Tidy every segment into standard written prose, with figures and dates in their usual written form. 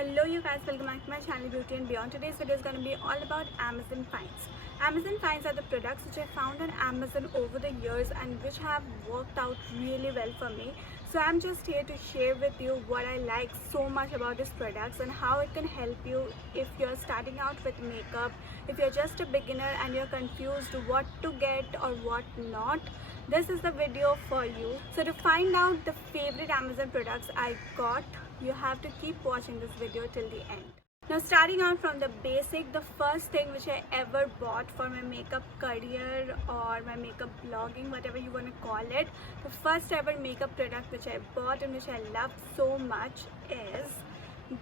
Hello you guys, welcome back to my channel Beauty and Beyond. Today's video is going to be all about Amazon finds. Amazon finds are the products which I found on Amazon over the years and which have worked out really well for me. So I'm just here to share with you what I like so much about these products and how it can help you if you're starting out with makeup, if you're just a beginner and you're confused what to get or what not. This is the video for you. So to find out the favorite Amazon products I got, you have to keep watching this video till the end. Now starting out from the basic, the first thing which I ever bought for my makeup career or my makeup blogging, whatever you want to call it, the first ever makeup product which I bought and which I loved so much is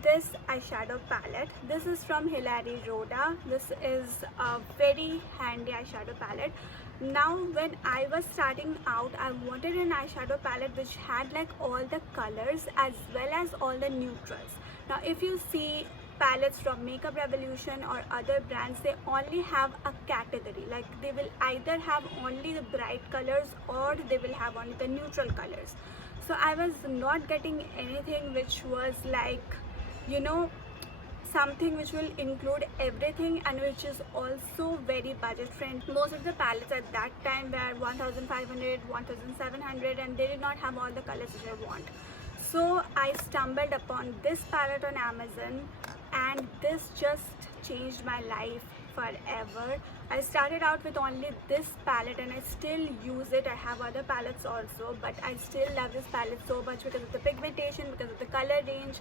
this eyeshadow palette. This is from Hilary Rhoda. This is a very handy eyeshadow palette. Now when I was starting out, I wanted an eyeshadow palette which had like all the colors as well as all the neutrals. Now if you see palettes from Makeup Revolution or other brands, they only have a category, like they will either have only the bright colors or they will have only the neutral colors. So I was not getting anything which was like, you know, something which will include everything and which is also very budget friendly. Most of the palettes at that time were 1500, 1700 and they did not have all the colors which I want. So I stumbled upon this palette on Amazon and this just changed my life forever. I started out with only this palette and I still use it. I have other palettes also, but I still love this palette so much because of the pigmentation, because of the color range.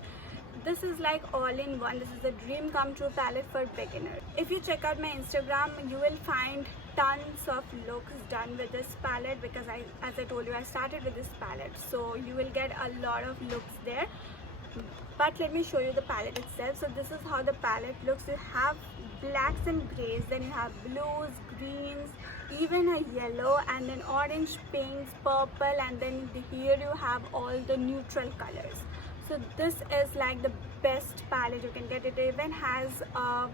This is like all in one. This is a dream come true palette for beginners. If you check out my Instagram, you will find tons of looks done with this palette because as I told you, I started with this palette. So you will get a lot of looks there. But let me show you the palette itself. So this is how the palette looks. You have blacks and grays, then you have blues, greens, even a yellow, and then orange, pinks, purple, and then here you have all the neutral colors. So this is like the best palette you can get. It even has a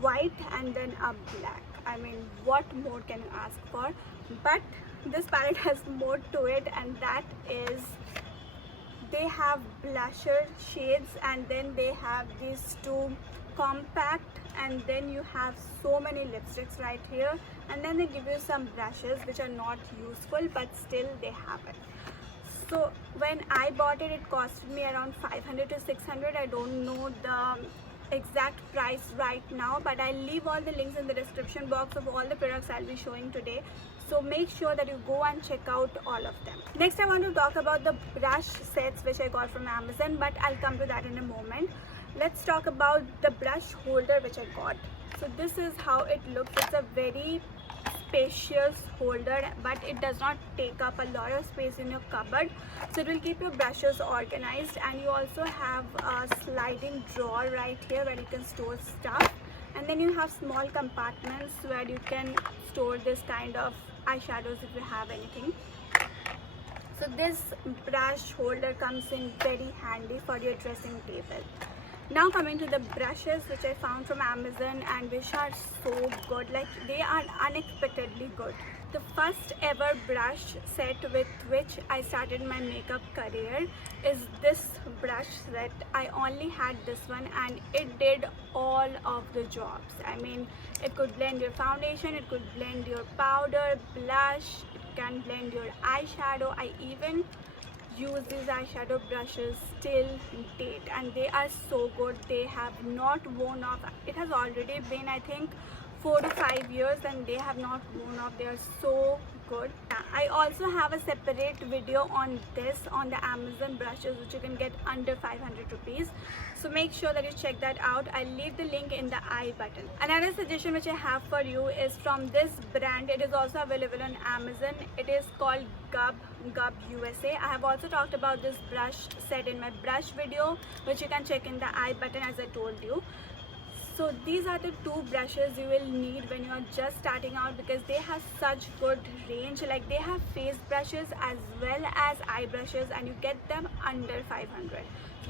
white and then a black. I mean, what more can you ask for? But this palette has more to it, and that is they have blusher shades and then they have these two compact, and then you have so many lipsticks right here, and then they give you some brushes which are not useful but still they have it. So when I bought it, it costed me around 500 to 600. I don't know the exact price right now, but I'll leave all the links in the description box of all the products I'll be showing today. So make sure that you go and check out all of them. Next I want to talk about the brush sets which I got from Amazon, but I'll come to that in a moment. Let's talk about the brush holder which I got. So this is how it looks. It's a very spacious holder, but it does not take up a lot of space in your cupboard, so it will keep your brushes organized. And you also have a sliding drawer right here where you can store stuff, and then you have small compartments where you can store this kind of eyeshadows if you have anything. So this brush holder comes in very handy for your dressing table. Now coming to the brushes which I found from Amazon and which are so good, like they are unexpectedly good. The first ever brush set with which I started my makeup career is this brush set. I only had this one and it did all of the jobs. I mean, it could blend your foundation, it could blend your powder, blush, it can blend your eyeshadow. I even use these eyeshadow brushes till date and they are so good. They have not worn off. It has already been, I think, 4 to 5 years and they have not worn off. They are so good. I also have a separate video on this, on the Amazon brushes which you can get under 500 rupees. So make sure that you check that out. I'll leave the link in the I button. Another suggestion which I have for you is from this brand. It is also available on Amazon. It is called Gub USA. I have also talked about this brush set in my brush video, which you can check in the I button as I told you. So these are the two brushes you will need when you are just starting out because they have such good range. Like they have face brushes as well as eye brushes and you get them under 500.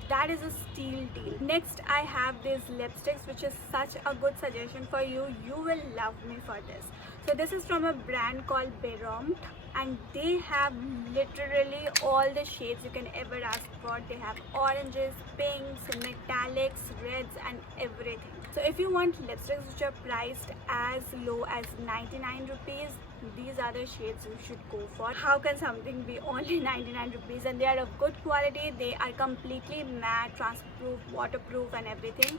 That is a steal deal. Next I have these lipsticks, which is such a good suggestion for you. You will love me for this. So this is from a brand called Berompt and they have literally all the shades you can ever ask for. They have oranges, pinks, metallic, pinks, reds and everything. So if you want lipsticks which are priced as low as 99 rupees, these are the shades you should go for. How can something be only 99 rupees? And they are of good quality. They are completely matte, transproof, waterproof and everything.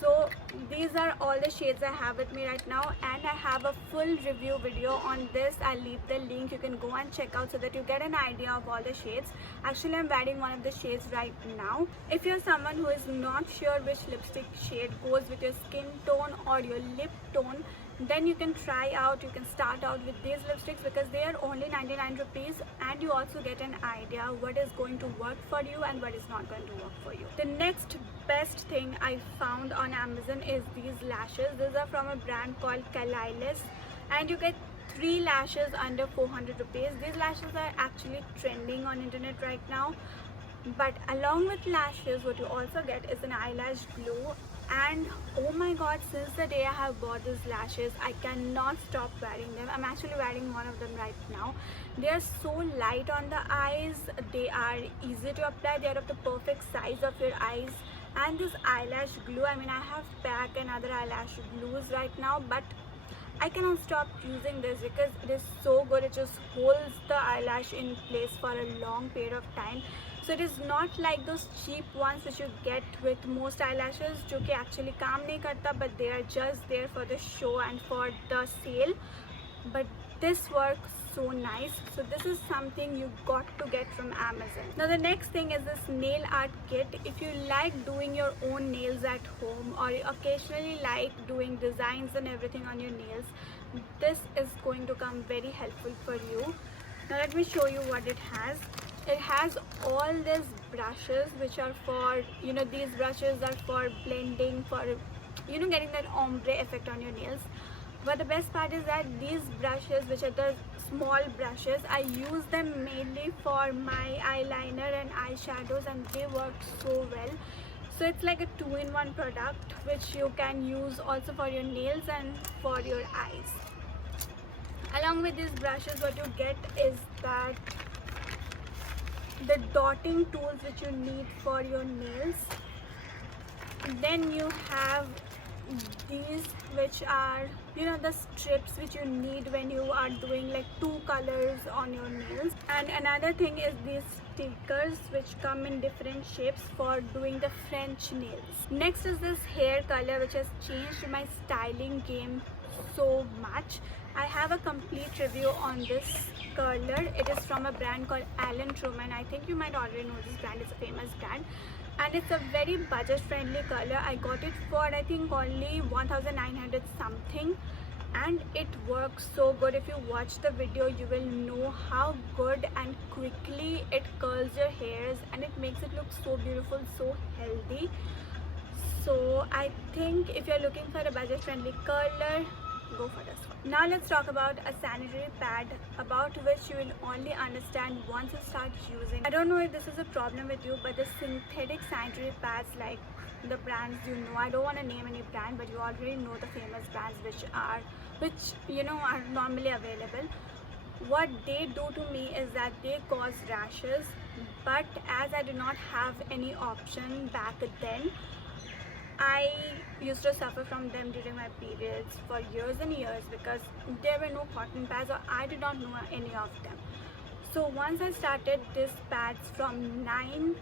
So these are all the shades I have with me right now, and I have a full review video on this. I'll leave the link, you can go and check out so that you get an idea of all the shades. Actually, I'm wearing one of the shades right now. If you're someone who is not sure which lipstick shade goes with your skin tone or your lip tone, then you can start out with these lipsticks because they are only 99 rupees, and you also get an idea what is going to work for you and what is not going to work for you. The next best thing I found on Amazon is these lashes. These are from a brand called Kylailis, and you get 3 lashes under 400 rupees. These lashes are actually trending on internet right now. But along with lashes, what you also get is an eyelash glue. And oh my god, since the day I have bought these lashes, I cannot stop wearing them. I'm actually wearing one of them right now. They are so light on the eyes, they are easy to apply, they are of the perfect size of your eyes. And this eyelash glue, I mean, I have PAC and other eyelash glues right now, but I cannot stop using this because it is so good. It just holds the eyelash in place for a long period of time. So it is not like those cheap ones which you get with most eyelashes, जो कि actually काम नहीं करता, but they are just there for the show and for the sale. But this works so nice. So this is something you got to get from Amazon. Now the next thing is this nail art kit. If you like doing your own nails at home, or you occasionally like doing designs and everything on your nails, this is going to come very helpful for you. Now let me show you what it has. It has all these brushes which are for, these brushes are for blending, for, getting that ombre effect on your nails. But the best part is that these brushes, which are the small brushes, I use them mainly for my eyeliner and eyeshadows, and they work so well. So it's like a 2-in-1 product which you can use also for your nails and for your eyes. Along with these brushes, what you get is that the dotting tools which you need for your nails. Then you have these which are, the strips which you need when you are doing like 2 colors on your nails. And another thing is these stickers which come in different shapes for doing the French nails. Next is this hair color which has changed my styling game so much. I have a complete review on this curler. It is from a brand called Alan Truman. I think you might already know this brand. It's a famous brand, and it's a very budget friendly color. I got it for I think only 1900 something, and it works so good. If you watch the video, you will know how good and quickly it curls your hairs, and it makes it look so beautiful, so healthy. So I think if you're looking for a budget friendly curler, go for this one. Now let's talk about a sanitary pad, about which you will only understand once you start using. I don't know if this is a problem with you, but the synthetic sanitary pads, like the brands I don't want to name any brand, but you already know the famous brands which are normally available. What they do to me is that they cause rashes, but as I did not have any option back then, I used to suffer from them during my periods for years and years because there were no cotton pads, or I did not know any of them. So once I started these pads from 9,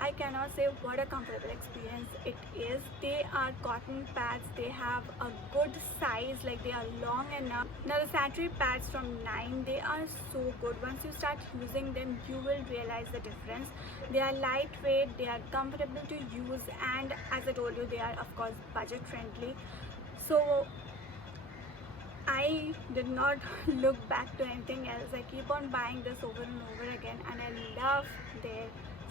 I cannot say what a comfortable experience it is. They are cotton pads, they have a good size, like they are long enough. Now the sanitary pads from 9, they are so good. Once you start using them, you will realize the difference. They are lightweight, they are comfortable to use, and as I told you, they are of course budget friendly. So I did not look back to anything else. I keep on buying this over and over again, and I love their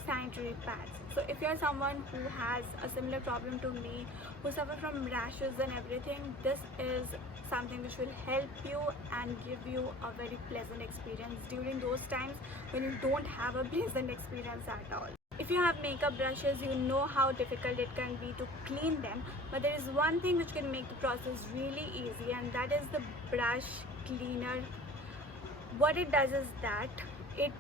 sanitary pads. So if you're someone who has a similar problem to me, who suffer from rashes and everything, this is something which will help you and give you a very pleasant experience during those times when you don't have a pleasant experience at all. If you have makeup brushes, you know how difficult it can be to clean them, but there is one thing which can make the process really easy, and that is the brush cleaner. What it does is that it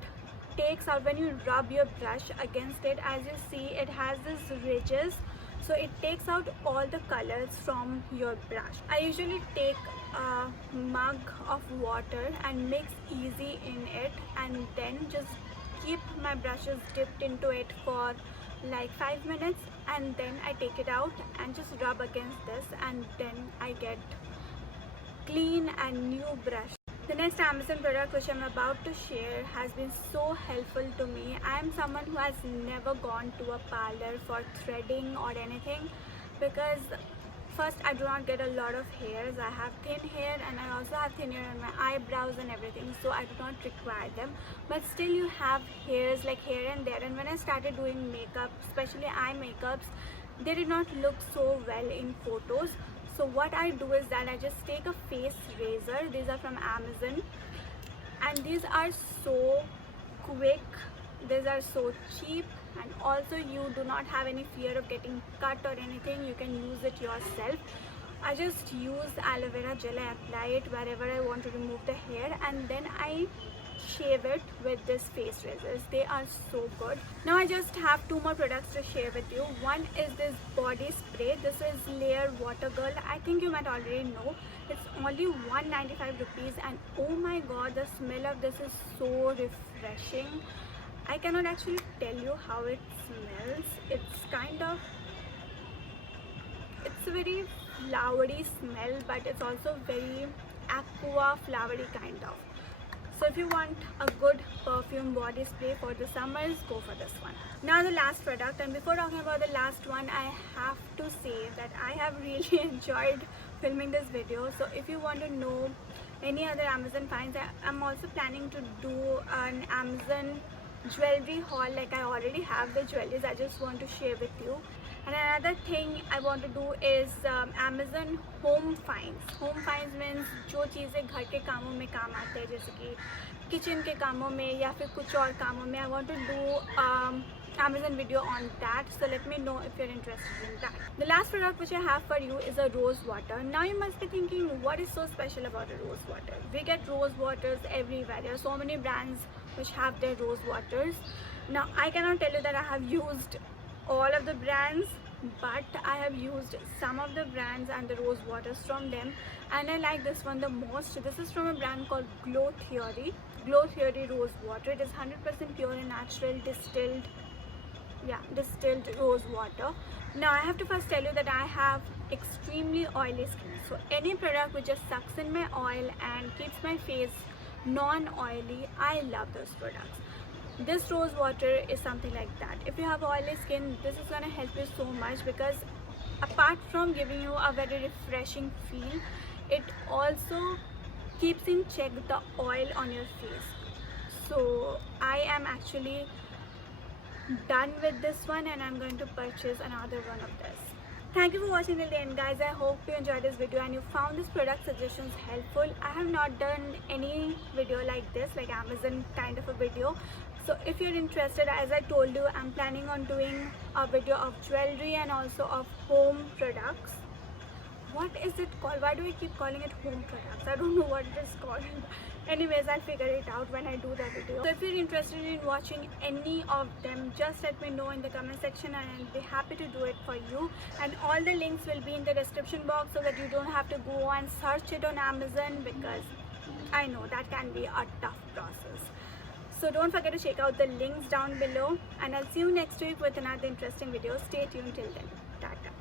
takes out when you rub your brush against it. As you see, it has these ridges, so it takes out all the colors from your brush. I usually take a mug of water and mix easy in it, and then just keep my brushes dipped into it for like 5 minutes, and then I take it out and just rub against this, and then I get clean and new brush. The next Amazon product which I'm about to share has been so helpful to me. I am someone who has never gone to a parlor for threading or anything, because first, I do not get a lot of hairs. I have thin hair, and I also have thin hair on my eyebrows and everything, so I do not require them. But still, you have hairs like here and there, and when I started doing makeup, especially eye makeups, they did not look so well in photos. So what I do is that I just take a face razor. These are from Amazon, and these are so quick, these are so cheap, and also you do not have any fear of getting cut or anything. You can use it yourself. I just use aloe vera gel, I apply it wherever I want to remove the hair, and then I shave it with this face razors. They are so good. Now I just have two more products to share with you. One is this body spray. This is Layer Water Girl. I think you might already know. It's only 195 rupees, and oh my god, the smell of this is so refreshing. I cannot actually tell you how it smells. It's a very flowery smell, but it's also very aqua flowery kind of. So if you want a good perfume body spray for the summers, go for this one. Now the last product, and before talking about the last one, I have to say that I have really enjoyed filming this video. So if you want to know any other Amazon finds, I'm also planning to do an Amazon jewelry haul. Like, I already have the jewelries, I just want to share with you. And another thing I want to do is Amazon home finds. Home finds means जो चीज़ें घर के कामों में काम आते हैं, जैसे कि किचन के कामों में या फिर कुछ और कामों में. I want to do Amazon video on that, so let me know if you're interested in that. The last product which I have for you is a rose water. Now you must be thinking, what is so special about a rose water? We get rose waters everywhere. There are so many brands which have their rose waters. Now I cannot tell you that I have used all of the brands, but I have used some of the brands and the rose waters from them, and I like this one the most. This is from a brand called Glow Theory. Glow Theory rose water. It is 100% pure and natural distilled rose water. Now I have to first tell you that I have extremely oily skin, so any product which just sucks in my oil and keeps my face non-oily, I love those products. This rose water is something like that. If you have oily skin, this is going to help you so much, because apart from giving you a very refreshing feel, it also keeps in check the oil on your face. So I am actually done with this one, and I'm going to purchase another one of this. Thank you for watching till the end, guys. I hope you enjoyed this video and you found this product suggestions helpful. I have not done any video like this, like Amazon kind of a video. So if you're interested, as I told you, I'm planning on doing a video of jewelry and also of home products. What is it called? Why do we keep calling it home products? I don't know what it is called. Anyways, I'll figure it out when I do that video. So if you're interested in watching any of them, just let me know in the comment section, and I'll be happy to do it for you. And all the links will be in the description box, so that you don't have to go and search it on Amazon, because I know that can be a tough process. So don't forget to check out the links down below, and I'll see you next week with another interesting video. Stay tuned till then. Tata.